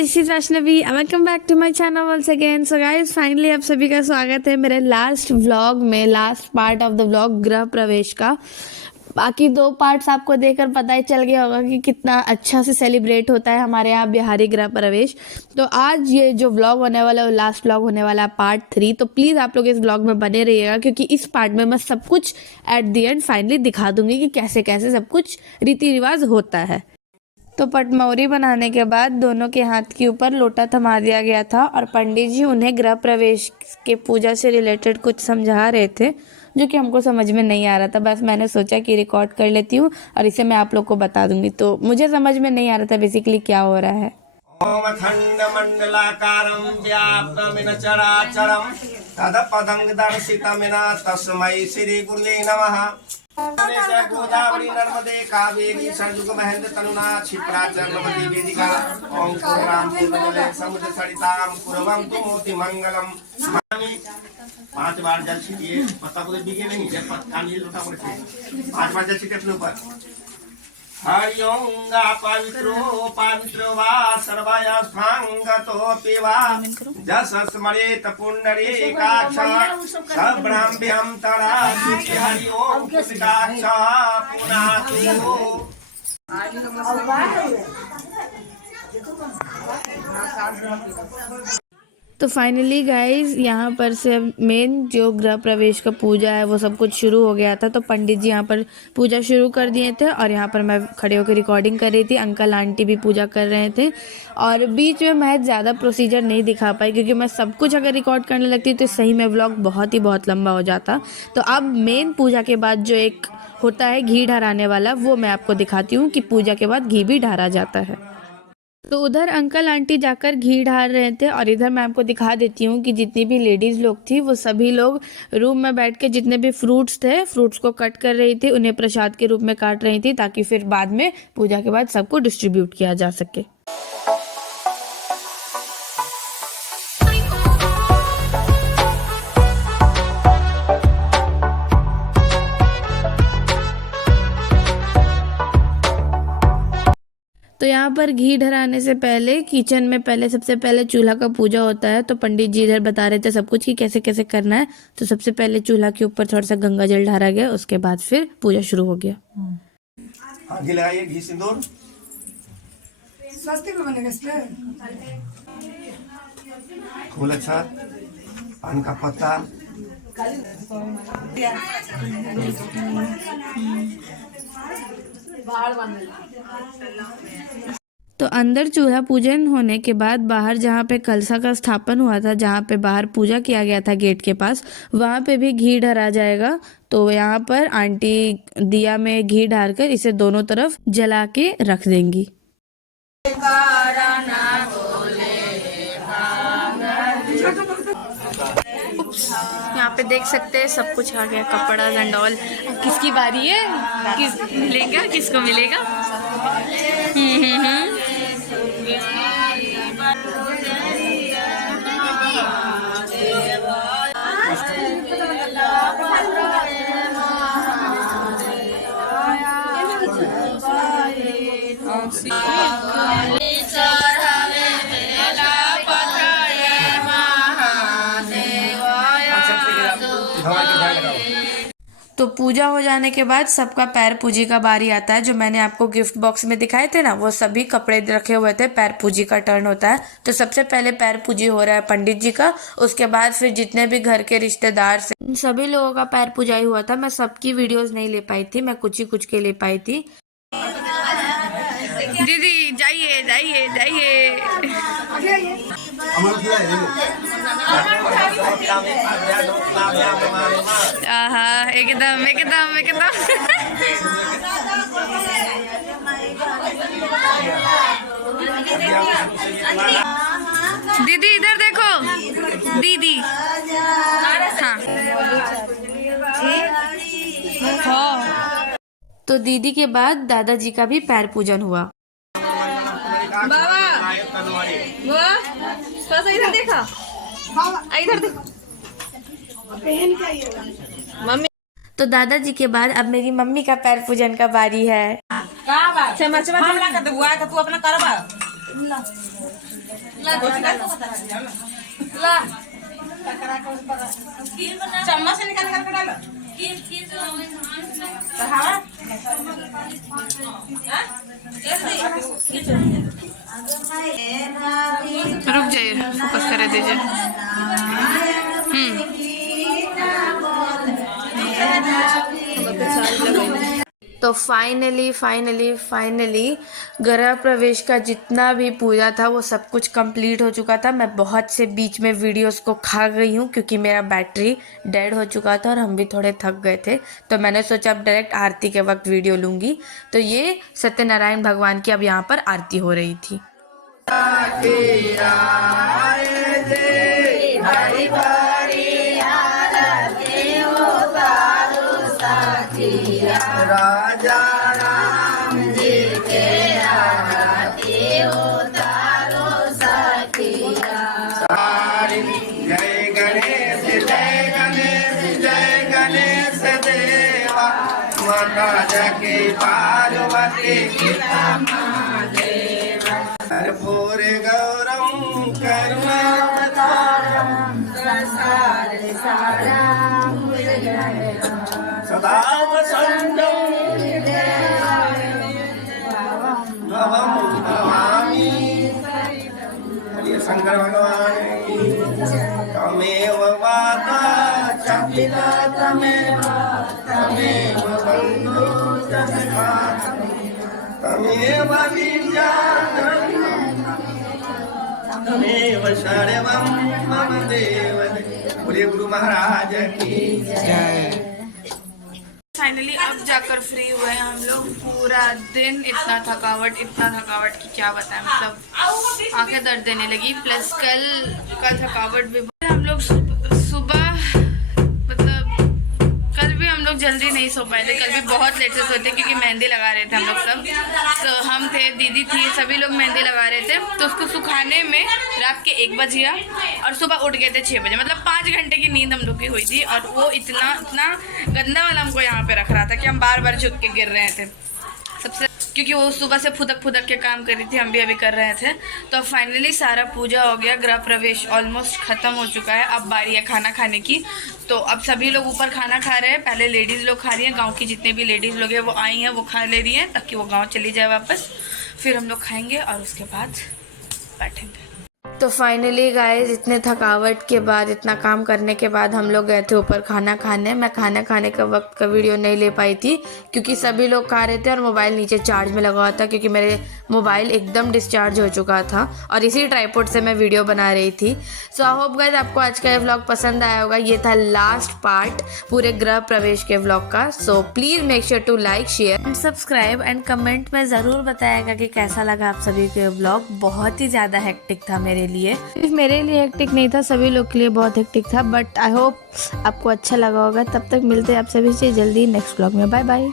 This is Vaishnavi, welcome back to my channel once again. So guys, finally आप सभी का स्वागत है मेरे लास्ट व्लॉग में, last part of the vlog गृह प्रवेश का। बाकी दो पार्ट्स आपको देखकर पता ही चल गया होगा कि कितना अच्छा से सेलिब्रेट होता है हमारे यहाँ बिहारी गृह प्रवेश। तो आज ये जो व्लॉग होने वाला है, लास्ट व्लॉग होने वाला है पार्ट 3। तो प्लीज़ आप लोग इस व्लॉग में बने रहिएगा, क्योंकि इस पार्ट में मैं सब कुछ एट दी एंड फाइनली दिखा दूंगी कि कैसे कैसे सब कुछ रीति रिवाज होता है। तो पटमौरी बनाने के बाद दोनों के हाथ के ऊपर लोटा थमा दिया गया था और पंडित जी उन्हें गृह प्रवेश के पूजा से रिलेटेड कुछ समझा रहे थे, जो कि हमको समझ में नहीं आ रहा था। बस मैंने सोचा कि रिकॉर्ड कर लेती हूँ और इसे मैं आप लोग को बता दूंगी। तो मुझे समझ में नहीं आ रहा था बेसिकली क्या हो रहा है। ओम अखंड मंडलाकारं व्याप्तमिन चराचरं तदपदं दर्शितमिन तस्मै श्री गुरुवे नमः। गोदावरी नर्मदे कावेरी सरजुग महेंद्र तनुना क्षिप्रा चर्मवती वेदिका ओम पूर्णाम पूर्णजले समुद्र सरितां पूर्वं तु मोति मंगलम। 5 बार जल छिड़िए, पत्ता को भीगे नहीं, जब पत्ता नील लोटा पड़े 5 बार जल छिड़िए अपने ऊपर। हरि ओम पवित्रो पवित्रो वा सर्वया सांगतो पिवा जस स्मरेत पुंडरीकाक्ष सब्रह्म्यं तरा हरि ओम पुष्काक्ष पुनातु। तो फाइनली गाइज यहाँ पर से मेन जो गृह प्रवेश का पूजा है वो सब कुछ शुरू हो गया था। तो पंडित जी यहाँ पर पूजा शुरू कर दिए थे और यहाँ पर मैं खड़े होकर रिकॉर्डिंग कर रही थी। अंकल आंटी भी पूजा कर रहे थे और बीच में मैं ज़्यादा प्रोसीजर नहीं दिखा पाई, क्योंकि मैं सब कुछ अगर रिकॉर्ड करने लगती तो सही में व्लॉग बहुत लंबा हो जाता। तो अब मेन पूजा के बाद जो एक होता है घी ढाराने वाला, वो मैं आपको दिखाती हूँ कि पूजा के बाद घी भी ढारा जाता है। तो उधर अंकल आंटी जाकर घी ढार रहे थे और इधर मैं आपको दिखा देती हूँ कि जितनी भी लेडीज़ लोग थी वो सभी लोग रूम में बैठ के जितने भी फ्रूट्स थे, फ्रूट्स को कट कर रही थी, उन्हें प्रसाद के रूप में काट रही थी, ताकि फिर बाद में पूजा के बाद सबको डिस्ट्रीब्यूट किया जा सके। तो यहाँ पर घी ढराने से पहले किचन में सबसे पहले चूल्हा का पूजा होता है। तो पंडित जी इधर बता रहे थे सब कुछ कि कैसे कैसे करना है। तो सबसे पहले चूल्हा के ऊपर थोड़ा सा गंगा जल ढारा गया, उसके बाद फिर पूजा शुरू हो गया। घी लगाइए, घी सिंदूर स्वस्तिक बनेगा इसमें। फूल अच्छा, पान का पत्ता, तो अंदर चूल्हा पूजन होने के बाद बाहर जहाँ पे कलसा का स्थापन हुआ था, जहाँ पे बाहर पूजा किया गया था गेट के पास, वहाँ पे भी घी ढरा जाएगा। तो यहाँ पर आंटी दिया में घी ढारकर इसे दोनों तरफ जला के रख देंगी। यहाँ पे देख सकते हैं सब कुछ आ गया, कपड़ा गंडौल। किसकी बारी है, किस मिलेगा, किसको मिलेगा? तो पूजा हो जाने के बाद सबका पैर पूजी का बारी आता है। जो मैंने आपको गिफ्ट बॉक्स में दिखाए थे ना, वो सभी कपड़े रखे हुए थे, पैर पूजी का टर्न होता है। तो सबसे पहले पैर पूजी हो रहा है पंडित जी का, उसके बाद फिर जितने भी घर के रिश्तेदार से सभी लोगों का पैर पूजाई हुआ था। मैं सबकी वीडियोस नहीं ले पाई थी, मैं कुछ के ले पाई थी। दीदी जाइए जाइए जाइए। आहा, एकदम एकदम एकदम। दीदी इधर देखो, दीदी। हाँ, तो दीदी के बाद दादाजी का भी पैर पूजन हुआ। बाबा वो थोड़ा इधर देखा, इधर देखो मम्मी। तो दादाजी के बाद अब मेरी मम्मी का पैर पूजन का बारी है। का बात चमचमा हमला कर दे, तू अपना करबा चम्मच से निकाल कर डालो रुक जाइए, फोकस कर दीजिए। तो फाइनली गृह प्रवेश का जितना भी पूजा था वो सब कुछ कंप्लीट हो चुका था। मैं बहुत से बीच में वीडियोस को खा गई हूँ क्योंकि मेरा बैटरी डेड हो चुका था और हम भी थोड़े थक गए थे, तो मैंने सोचा अब डायरेक्ट आरती के वक्त वीडियो लूँगी। तो ये सत्यनारायण भगवान की अब यहाँ पर आरती हो रही थी। राजा राम जी के आरती उतारो सखिया। जय गणेश जय गणेश जय गणेश देवा, माता जगी पार्वती पिता महादेवा। कर्पूर गौरम करुणावतारम सदा वसंतम भवम भवामी। बोलिए शंकर भगवान की। तमेव माता च पिता तमेव बंधु च सखा तमेव विद्या तमेव सर्वं मम देव। बोलिए गुरु महाराज की जय। फाइनली अब जाकर फ्री हुए हम लोग। पूरा दिन इतना थकावट की क्या बताएं, मतलब आंखें दर्द देने लगी। प्लस कल का थकावट भी हम लोग सुबह मतलब कल भी हम लोग जल्दी नहीं सो पाए थे। कल भी बहुत लेट से सोए थे क्योंकि मेहंदी लगा रहे थे हम लोग सब। तो हम थे, दीदी थी, सभी लोग मेहंदी लगा रहे थे। तो उसको सुखाने में रात के 1 बज गया और सुबह उठ गए थे 6 बजे। मतलब 5 घंटे की नींद हम लोग की हुई थी। और वो इतना गंदा वाला हमको यहाँ पे रख रहा था कि हम बार बार झुक के गिर रहे थे सबसे, क्योंकि वो सुबह से फुदक के काम कर रही थी, हम भी अभी कर रहे थे। तो फाइनली सारा पूजा हो गया, गृह प्रवेश ऑलमोस्ट ख़त्म हो चुका है। अब बारी है खाना खाने की। तो अब सभी लोग ऊपर खाना खा रहे हैं। पहले लेडीज़ लोग खा रही हैं, गांव की जितने भी लेडीज़ लोग हैं वो आई हैं, वो खा ले रही हैं ताकि वो गांव चली जाए वापस। फिर हम लोग खाएंगे और उसके बाद बैठेंगे। तो फाइनली गाइस, इतने थकावट के बाद, इतना काम करने के बाद हम लोग गए थे ऊपर खाना खाने। मैं खाना खाने के वक्त का वीडियो नहीं ले पाई थी क्योंकि सभी लोग खा रहे थे और मोबाइल नीचे चार्ज में लगा हुआ था क्योंकि मेरे मोबाइल एकदम डिस्चार्ज हो चुका था और इसी ट्राइपॉड से मैं वीडियो बना रही थी। सो आई होप गाइस आपको आज का ये व्लॉग पसंद आया होगा। ये था लास्ट पार्ट पूरे गृह प्रवेश के व्लॉग का। So please make sure to like, share and subscribe and comment में ज़रूर बताएगा कि कैसा लगा आप सभी के व्लॉग। बहुत ही ज़्यादा हेक्टिक था मेरे लिए, सिर्फ मेरे लिए हेक्टिक नहीं था, सभी लोग के लिए बहुत हेक्टिक था। बट आई होप आपको अच्छा लगा होगा। तब तक मिलते हैं आप सभी से जल्दी नेक्स्ट व्लॉग में। Bye bye.